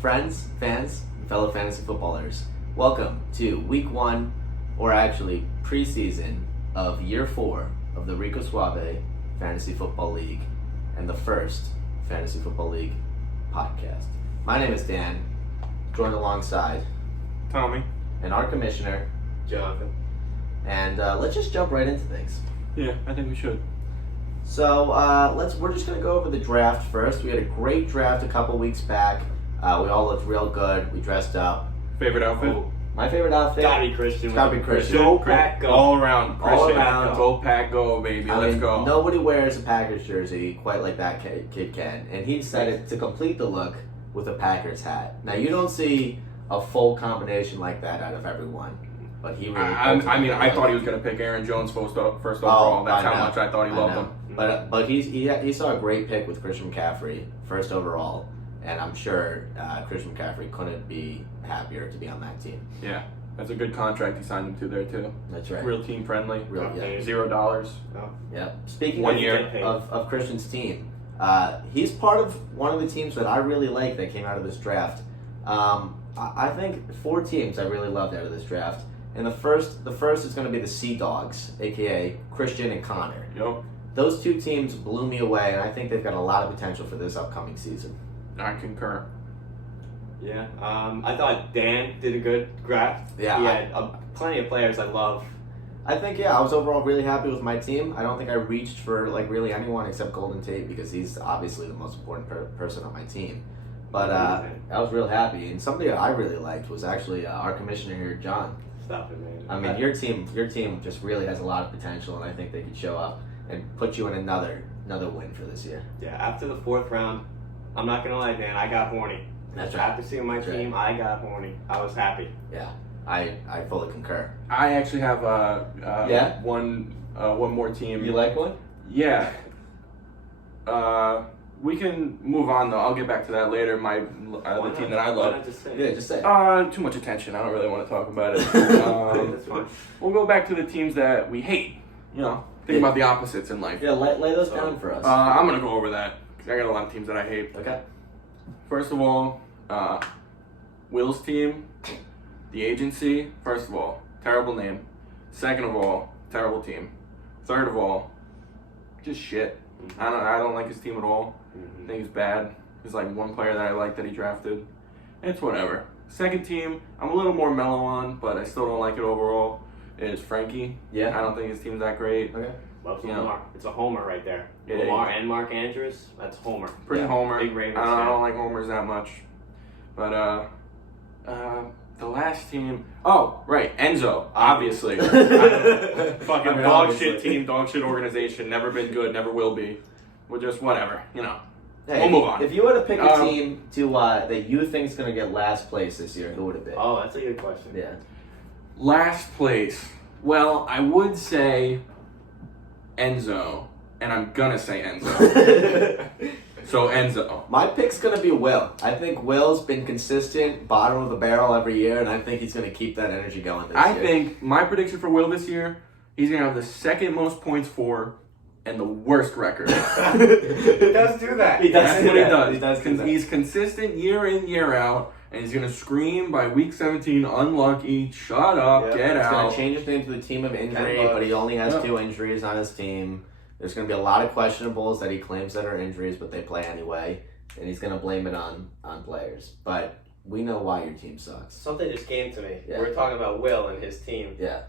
Friends, fans, and fellow fantasy footballers, welcome to week 1, or actually preseason of year 4 of the Rico Suave Fantasy Football League and the first Fantasy Football League podcast. My name is Dan, joined alongside Tommy and our commissioner, Jonathan. and let's just jump right into things. Yeah, I think we should. So we're just gonna go over the draft first. We had a great draft a couple weeks back. We all looked real good. We dressed up. Favorite outfit? My favorite outfit. Gotta be Christian. It's gotta be Christian. Go Pack, go. All around. All Christian. around. Go Pack, go, baby. Let's go. Nobody wears a Packers jersey quite like that kid can, and he decided to complete the look with a Packers hat. Now you don't see a full combination like that out of everyone, but he really. I thought he was going to pick Aaron Jones first overall. That's how much I thought he loved him. But he saw a great pick with Christian McCaffrey first overall, and I'm sure Christian McCaffrey couldn't be happier to be on that team. Yeah, that's a good contract he signed him to there too. That's right. Real team friendly. Real, yeah. $0. Yeah. Speaking 1 of, year. of Christian's team, he's part of one of the teams that I really like that came out of this draft. I think 4 teams I really loved out of this draft. And the first is going to be the Sea Dogs, aka Christian and Connor. Yep. Those 2 teams blew me away, and I think they've got a lot of potential for this upcoming season. I concur. Yeah, I thought Dan did a good draft. Yeah, he had plenty of players I love. I think, I was overall really happy with my team. I don't think I reached for really anyone except Golden Tate because he's obviously the most important person on my team. But I was real happy, and somebody that I really liked was actually our commissioner here, John. Stop it, man. I mean, your team just really has a lot of potential, and I think they could show up and put you in another win for this year. Yeah, after the 4th round, I'm not gonna lie, Dan, I got horny. That's right. After seeing my team, I got horny. I was happy. Yeah, I fully concur. I actually have one more team. You like one? Yeah. We can move on though. I'll get back to that later. The team that I Why love. not just say? Yeah, just say. Too much attention. I don't really want to talk about it. That's fine. We'll go back to the teams that we hate. Think about the opposites in life. Yeah, lay those down for us. I'm gonna go over that because I got a lot of teams that I hate. Okay. First of all, Will's team, the agency. First of all, terrible name. Second of all, terrible team. Third of all, just shit. I don't like his team at all. I think he's bad. There's like one player that I like that he drafted. It's whatever. Second team, I'm a little more mellow on, but I still don't like it overall. Is Frankie. Yeah. I don't think his team's that great. Okay. Loves Lamar. It's a homer right there. Yeah, Lamar and Mark Andrews, that's homer. Pretty homer. Big Ravens I fan. don't like homers that much. But the last team. Oh, right, Enzo. Obviously. Fucking dog obviously. shit team, dog shit organization. Never been good, never will be. We're just whatever, Hey, We'll move on. If you were to pick a team that you think is going to get last place this year, who would it be? Oh, that's a good question. Yeah. Last place. Well, I would say Enzo, and I'm gonna say Enzo. So Enzo. My pick's going to be Will. I think Will's been consistent, bottom of the barrel every year, and I think he's going to keep that energy going this year. I think my prediction for Will this year, he's gonna have the second most points for and the worst record. He does do that. That's what he does. He does do that. He's consistent year in, year out, and he's going to scream by week 17, unlucky, shut up, Yep. get He's out. going to change his name to the team of injury, but he only has 2 injuries on his team. There's going to be a lot of questionables that he claims that are injuries, but they play anyway, and he's going to blame it on players. But we know why your team sucks. Something just came to me. Yeah. We were talking about Will and his team. Yeah.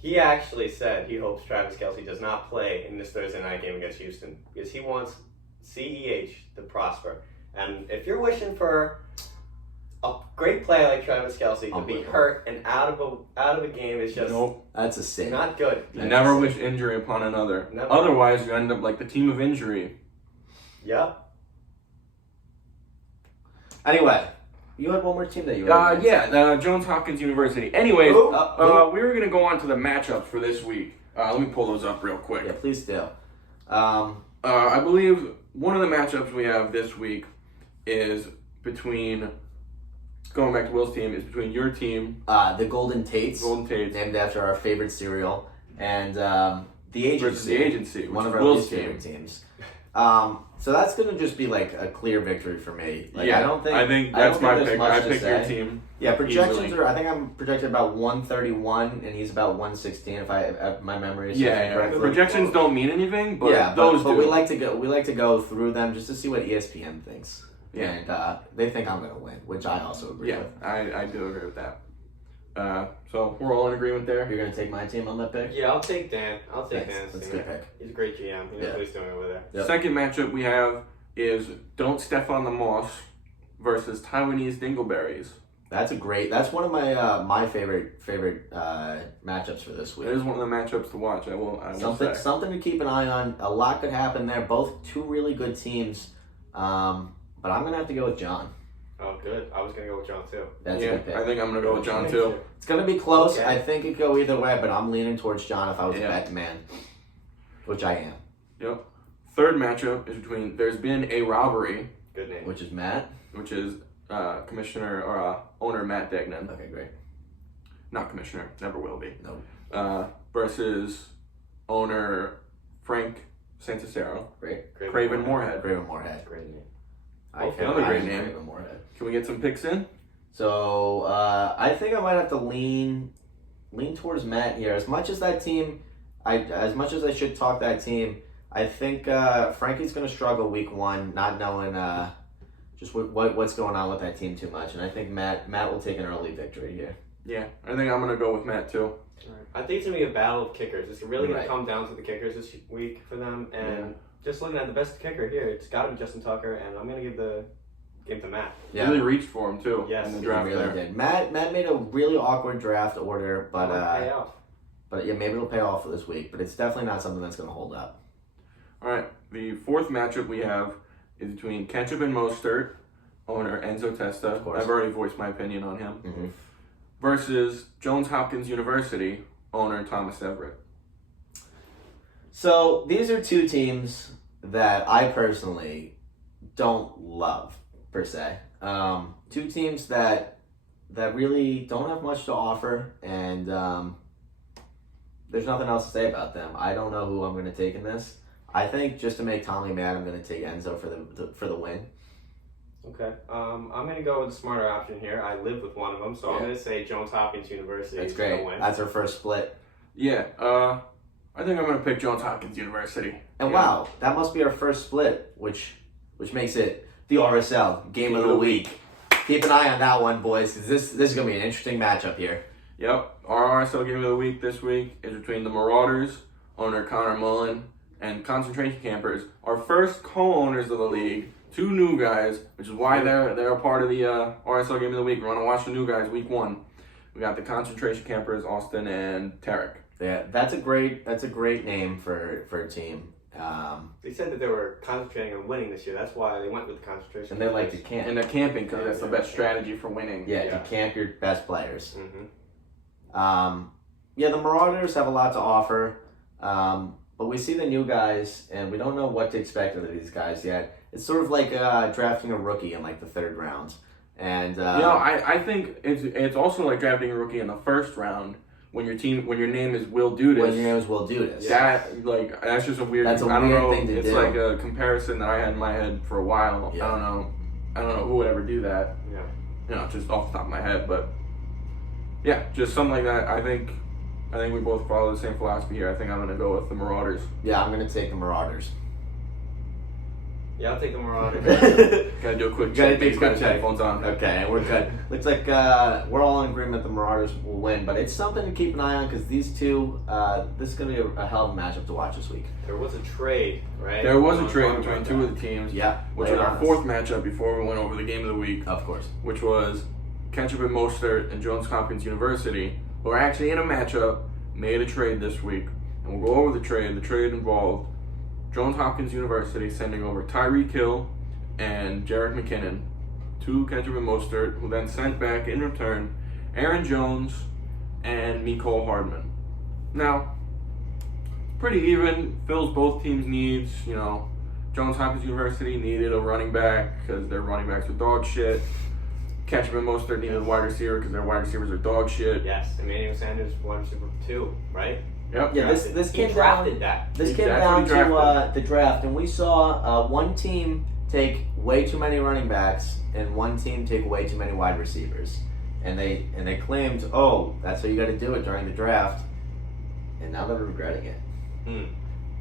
He actually said he hopes Travis Kelce does not play in this Thursday night game against Houston because he wants CEH to prosper. And if you're wishing for a great player like Travis Kelce to be hurt and out of a game, is just That's a sin. not good. You never wish injury upon another. Never. Otherwise, you end up like the team of injury. Yep. Anyway, you had one more team that you were The Johns Hopkins University. Anyways, Who? we were going to go on to the matchups for this week. Let me pull those up real quick. Yeah, please do. I believe one of the matchups we have this week is between, going back to Will's team, is between your team, The Golden Tates. Golden Tates. Named after our favorite cereal. And the agency. Versus the agency, which one is of our Will's least favorite teams. So that's going to just be like a clear victory for me. Like, yeah, I think that's my there's pick. much I to picked your say. team. Yeah, projections easily. are. I think I'm projected about 131, and he's about 116. If my memory is Yeah. correctly. Projections don't mean anything, but yeah, those but do. we like to go through them just to see what ESPN thinks. Yeah. And they think I'm going to win, which I also agree Yeah, with. I do agree with that. So we're all in agreement there. You're going to take my team on that pick? Yeah, I'll take Dan. I'll take Thanks. Dan's That's a team. good pick. He's a great GM. He knows what he's doing over there. Yep. Second matchup we have is Don't Step on the Moss versus Taiwanese Dingleberries. That's one of my favorite matchups for this week. It is one of the matchups to watch. I will say. Something to keep an eye on. A lot could happen there. Both two really good teams. But I'm gonna have to go with John. Oh, good. I was going to go with John, too. That's a good pick. I think I'm gonna go with John too. It's gonna be close. Okay. I think it could go either way, but I'm leaning towards John if I was a Yeah. bet man, which I am. Yep. Third matchup is between. There's been a robbery, Good name. Which is Matt. which is commissioner or owner Matt Degnan, Okay, great. not commissioner, never will be. No, Versus owner Frank Santacero, great. Craven Moorhead. Craven Moorhead. Great name. Okay, Another great name. Craven Moorhead. Can we get some picks in? So I think I might have to lean towards Matt here. As much as that team, as much as I should talk that team, I think Frankie's going to struggle week one, not knowing just what's going on with that team too much. And I think Matt will take an early victory here. Yeah, I think I'm gonna go with Matt too. I think it's going to be a battle of kickers. It's really going Right. to come down to the kickers this week for them. And just looking at the best kicker here, it's got to be Justin Tucker. And I'm going to give the game to Matt. Yeah, Really reached for him too. Yes, in the he draft really there. did. Matt made a really awkward draft order, but Pay off. yeah, maybe it'll pay off for this week. But it's definitely not something that's going to hold up. All right, the fourth matchup we have is between Ketchup and Mostert, owner Enzo Testa. Of course. I've already voiced my opinion on him. Mm-hmm. Versus Johns Hopkins University, owner Thomas Everett. So these are two teams that I personally don't love per se. Two teams that really don't have much to offer, and there's nothing else to say about them. I don't know who I'm going to take in this. I think just to make Tommy mad, I'm going to take Enzo for the win. Okay. I'm going to go with the smarter option here. I live with one of them, so I'm going to say Johns Hopkins University That's is going great. to win. That's our first split. Yeah, I think I'm gonna pick Johns Hopkins University. And Yeah. wow, that must be our first split, which makes it the RSL Game of the Week. Keep an eye on that one, boys, because this is going to be an interesting matchup here. Yep, our RSL Game of the Week this week is between the Marauders, owner Connor Mullen, and Concentration Campers, our first co-owners of the league. Two new guys, which is why they're a part of the RSL Game of the Week. We're gonna watch the new guys week one. We got the Concentration Campers, Austin and Tarek. Yeah, that's a great name for a team. They said that they were concentrating on winning this year. That's why they went with the concentration. And they like to camp. And they're camping because that's the best strategy for winning. Yeah, to camp your best players. Mm-hmm. Yeah, the Marauders have a lot to offer, but we see the new guys, and we don't know what to expect of these guys yet. It's sort of like drafting a rookie in like the third round, and I think it's also like drafting a rookie in the first round when your name is Will Dudas. when your name is Will Dudas. That's just a weird. That's a I don't weird know. thing to it's do. like a comparison that I had in my head for a while. Yeah. I don't know who would ever do that. Yeah. Just off the top of my head, but yeah, just something like that. I think we both follow the same philosophy here. I think I'm gonna go with the Marauders. Yeah, I'm gonna take the Marauders. Yeah, I'll take the Marauders. Gotta do a quick Gotta check. do a He's quick got his check. headphones on. Okay, we're good. Looks like we're all in agreement the Marauders will win, but it's something to keep an eye on because these two, this is going to be a hell of a matchup to watch this week. There was a trade, right? There was a We'll trade talk between about two that. of the teams. Yeah, Which lay was it our on us. fourth matchup before we went over the game of the week, Of course. which was Ketchup and Mostert and Johns Hopkins University, who are actually in a matchup, made a trade this week. And we'll go over the trade. The trade involved Johns Hopkins University sending over Tyreek Hill and Jarek McKinnon to Ketchup and Mostert, who then sent back in return Aaron Jones and Mecole Hardman. Now, pretty even, fills both teams' needs. Johns Hopkins University needed a running back because their running backs were dog shit. Ketchup and Mostert needed a wide receiver because their wide receivers are dog shit. Yes, Emmanuel Sanders, wide receiver 2, right? Yep. Yeah, this He came drafted down. that. This came That's down what he to the draft, and we saw one team take way too many running backs, and one team take way too many wide receivers, and they claimed, oh, that's how you got to do it during the draft, and now they're regretting it.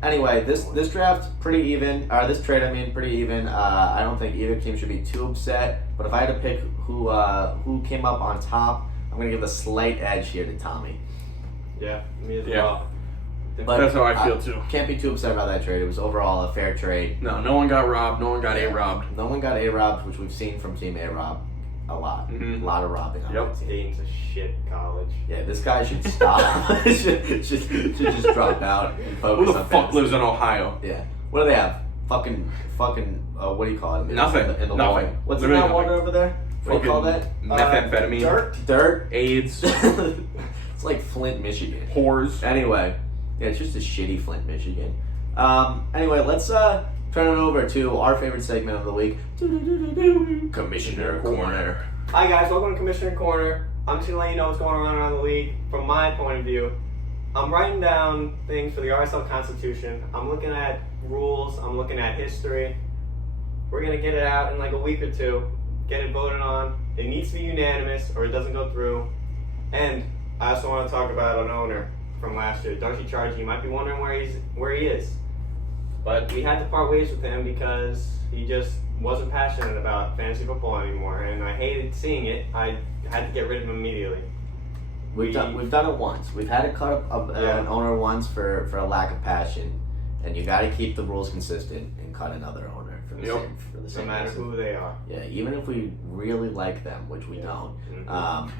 Anyway, this draft pretty even, or this trade, I mean, pretty even. I don't think either team should be too upset, but if I had to pick who came up on top, I'm gonna give the slight edge here to Tommy. Yeah, me as Yeah. well. But That's how I feel too. Can't be too upset about that trade. It was overall a fair trade. No one got robbed. No one got A-robbed. No one got A-robbed, which we've seen from Team A-Rob a lot. Mhm. A lot of robbing on that team. Dane's a shit college. Yeah, this guy should stop. should just drop out and focus Who the on fuck fantasy. lives in Ohio? Yeah. What do they have? Fucking. What do you call it? Nothing. In the Nothing. water. What's in Literally that water nothing. over there? What do you call that? Methamphetamine. Dirt. AIDS. It's like Flint, Michigan. Whores. Anyway, yeah, it's just a shitty Flint, Michigan. Anyway, let's turn it over to our favorite segment of the week. Commissioner Corner. Hi guys, welcome to Commissioner Corner. I'm just gonna let you know what's going on around the league from my point of view. I'm writing down things for the RSL Constitution. I'm looking at rules. I'm looking at history. We're gonna get it out in like a week or two. Get it voted on. It needs to be unanimous, or it doesn't go through. And I also want to talk about an owner from last year, Darcy Charge. You might be wondering where he is, but we had to part ways with him because he just wasn't passionate about fantasy football anymore, and I hated seeing it. I had to get rid of him immediately. We've done it once. We've had to cut an owner once for a lack of passion, and you got to keep the rules consistent and cut another owner for the No same matter reason. who they are. Yeah, even if we really like them, which we don't,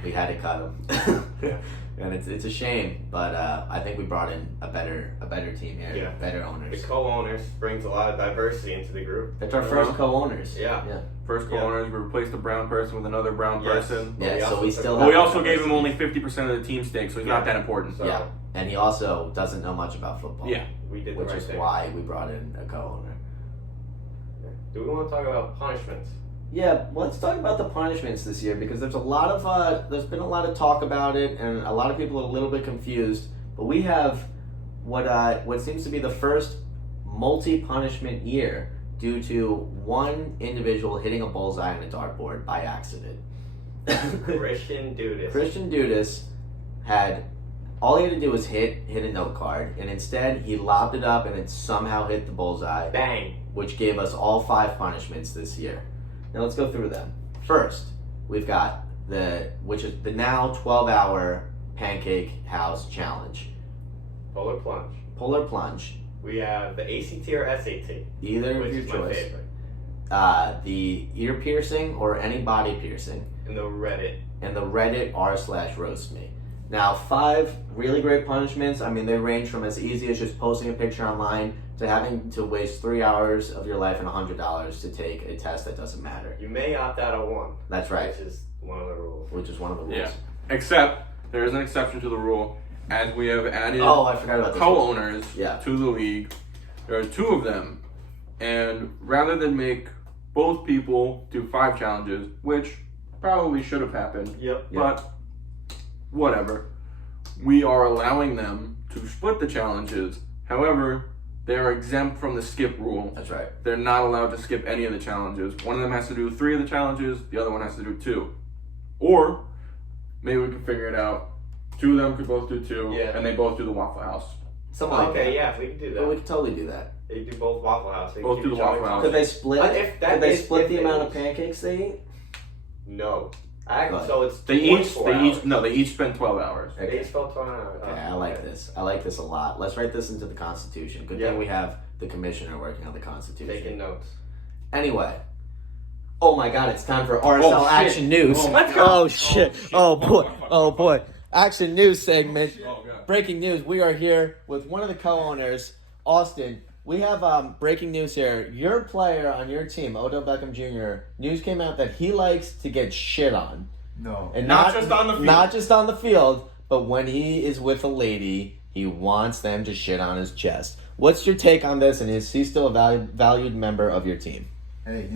we had to cut them, and it's a shame. But I think we brought in a better team here, Yeah. better owners. The co-owners brings a lot of diversity into the group. That's our first co-owners. Yeah. First co-owners, we replaced a brown person with another brown Yes. person. Yeah, so we still. But we have also gave him diversity. only 50% of the team stake, so he's not that important. So Yeah, and he also doesn't know much about football. Yeah. we did the which right is thing. why we brought in a co-owner. Do we want to talk about punishments? Yeah, let's talk about the punishments this year because there's there's been a lot of talk about it, and a lot of people are a little bit confused. But we have what seems to be the first multi-punishment year due to one individual hitting a bullseye on a dartboard by accident. Christian Dudas. Christian Dudas had all he had to do was hit a note card, and instead he lobbed it up and it somehow hit the bullseye. Bang. Which gave us all 5 punishments this year. Now let's go through them. First, we've got which is the now 12-hour Pancake House Challenge. Polar plunge. Polar plunge. We have the ACT or SAT, Either which of your is my choice. favorite. The ear piercing or any body piercing. And the Reddit. And the Reddit r/roast me. Now, 5 really great punishments. I mean, they range from as easy as just posting a picture online to having to waste 3 hours of your life and $100 to take a test that doesn't matter. You may opt out of one. That's right. Which is one of the rules. Which is one of the rules. Yeah. Except there is an exception to the rule, as we have added I forgot about this. co-owners Yeah. to the league. There are 2 of them, and rather than make both people do 5 challenges, which probably should have happened, Yep. but whatever, we are allowing them to split the challenges. However, they are exempt from the skip rule. That's right. They're not allowed to skip any of the challenges. One of them has to do 3 of the challenges, the other one has to do 2. Or maybe we can figure it out. 2 of them could both do 2, Yeah. and they both do the Waffle House. Something like Okay, that. yeah, we can do But we that. could totally do that. They do both Waffle House. They Both keep do the each other Waffle House. Could they split? If that Could they is- split if the they amount of was- pancakes they eat? No. Right. So it's They 24 hours. each spend 12 hours. They each spell 12 hours. Okay, I like this. I like this a lot. Let's write this into the Constitution. Good Yeah. thing we have the commissioner working on the Constitution. Taking notes. Anyway. Oh my God! It's time for RSL shit. Action News. Oh, let's go. Oh shit! Oh boy! Oh boy! Action News segment. Oh, God. Breaking news. We are here with one of the co-owners, Austin. We have breaking news here. Your player on your team, Odell Beckham Jr., news came out that he likes to get shit on. No. And Not just on the field. Not just on the field, but when he is with a lady, he wants them to shit on his chest. What's your take on this, and is he still a valued member of your team? Hey,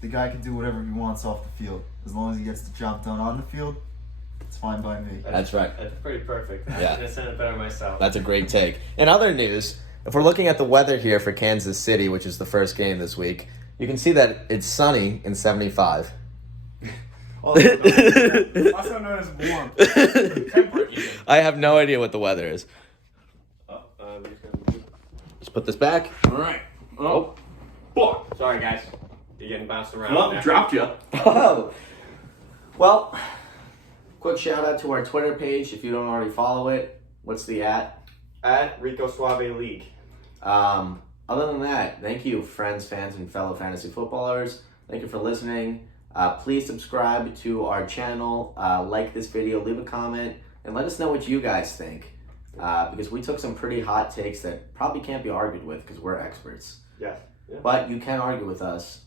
the guy can do whatever he wants off the field. As long as he gets the job done on the field, It's fine by me. That's right. That's pretty perfect. Yeah. I couldn't have said it better myself. That's a great take. In other news, if we're looking at the weather here for Kansas City, which is the first game this week, you can see that it's sunny in 75. Also known as warm. Temperate even. I have no idea what the weather is. Just put this back. All right. Oh. Fuck. Sorry, guys. You're getting bounced around. Well, there. dropped you. Oh. Well, quick shout out to our Twitter page if you don't already follow it. What's the at? At Rico Suave League. Other than that, thank you, friends, fans, and fellow fantasy footballers. Thank you for listening. Please subscribe to our channel, like this video, leave a comment, and let us know what you guys think. Because we took some pretty hot takes that probably can't be argued with because we're experts. Yes. Yeah. But you can argue with us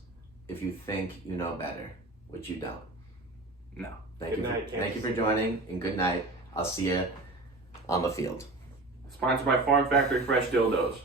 if you think you know better, which you don't. No. Thank Good night, thank you for joining, and good night. I'll see you on the field. Sponsored by Farm Factory Fresh Dildos.